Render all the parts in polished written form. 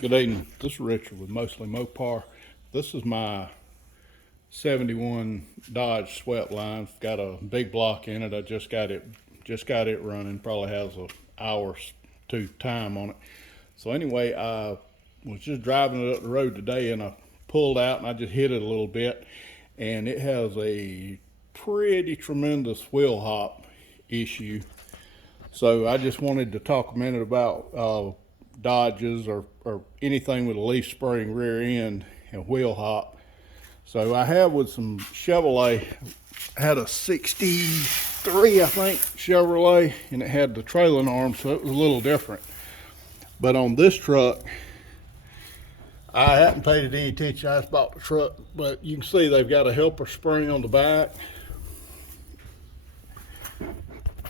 Good evening. This is Richard with mostlymopar. This is my 71 Dodge Sweatline. It's got a big block in it. I just got it running. Probably has an hour to time on it. So anyway, I was just driving it up the road today, and I pulled out and I just hit it a little bit, and it has a pretty tremendous wheel hop issue. So I just wanted to talk a minute about Dodges or anything with a leaf spring rear end and wheel hop. So I have with some Chevrolet, had a 63 I think Chevrolet, and it had the trailing arm, so it was a little different. But on this truck, I hadn't paid it any attention. I just bought the truck, but you can see they've got a helper spring on the back.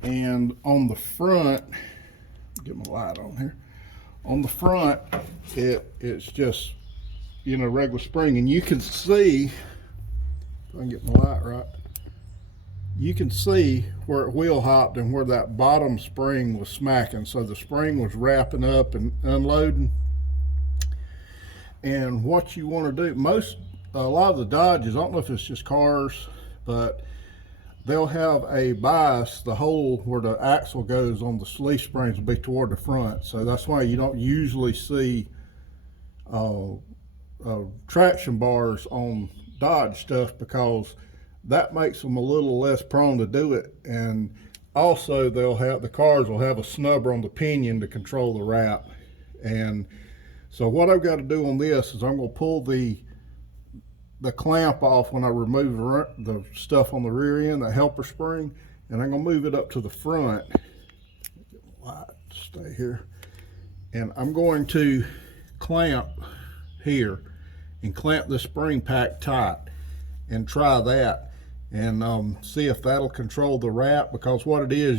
And on the front, get my light on here. On the front, it's just, regular spring. And you can see, if I can get my light right, you can see where it wheel hopped and where that bottom spring was smacking. So the spring was wrapping up and unloading. And what you want to do, a lot of the Dodges, I don't know if it's just cars, but they'll have a bias. The hole where the axle goes on the leaf springs will be toward the front. So that's why you don't usually see traction bars on Dodge stuff, because that makes them a little less prone to do it. And also the cars will have a snubber on the pinion to control the wrap. And so what I've got to do on this is I'm going to pull the clamp off when I remove the stuff on the rear end, the helper spring, and I'm gonna move it up to the front. Get my light to stay here. And I'm going to clamp here and clamp the spring pack tight and try that and see if that'll control the wrap, because what it is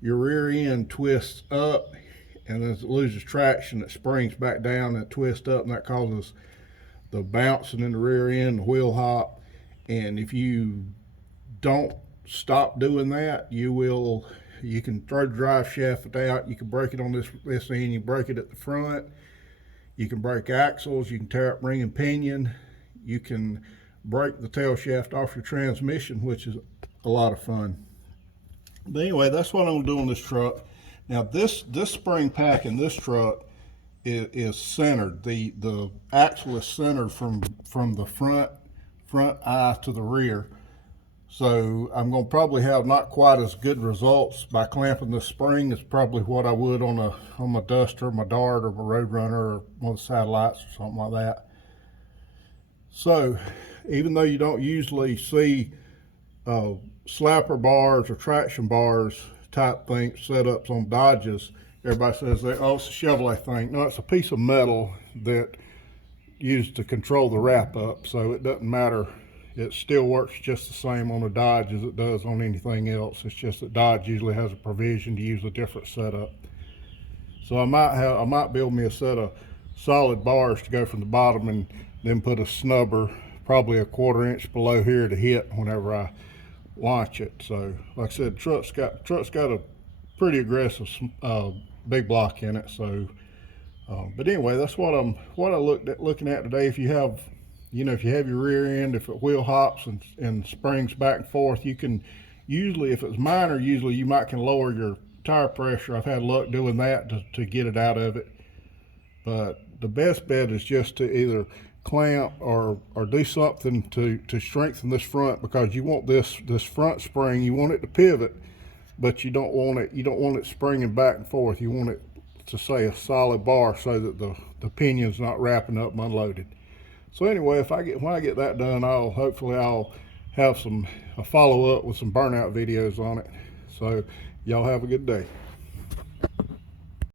your rear end twists up, and as it loses traction, it springs back down and twists up, and that causes the bouncing in the rear end, the wheel hop. And if you don't stop doing that, you can throw the drive shaft out. You can break it on this end. You break it at the front. You can break axles. You can tear up ring and pinion. You can break the tail shaft off your transmission, which is a lot of fun. But anyway, that's what I'm gonna do on this truck. Now this spring pack in this truck is centered. The axle is centered from the front eye to the rear. So I'm going to probably have not quite as good results by clamping the spring as probably what I would on my Duster, my Dart, or my Roadrunner, or one of the satellites or something like that. So even though you don't usually see slapper bars or traction bars type things setups on Dodges, everybody says, oh, it's a Chevrolet thing. No, it's a piece of metal that used to control the wrap up, so it doesn't matter. It still works just the same on a Dodge as it does on anything else. It's just that Dodge usually has a provision to use a different setup. So I might build me a set of solid bars to go from the bottom, and then put a snubber probably a 1/4 inch below here to hit whenever I launch it. So like I said, truck's got a pretty aggressive big block in it. So but anyway, that's what I'm looking at today. If you have your rear end, if it wheel hops and springs back and forth, you can usually, if it's minor, you might can lower your tire pressure. I've had luck doing that to get it out of it. But the best bet is just to either clamp or do something to strengthen this front, because you want this front spring, you want it to pivot, but you don't want it springing back and forth. You want it to say a solid bar so that the pinion's not wrapping up and unloaded. So anyway, when I get that done, hopefully I'll have a follow-up with some burnout videos on it. So y'all have a good day.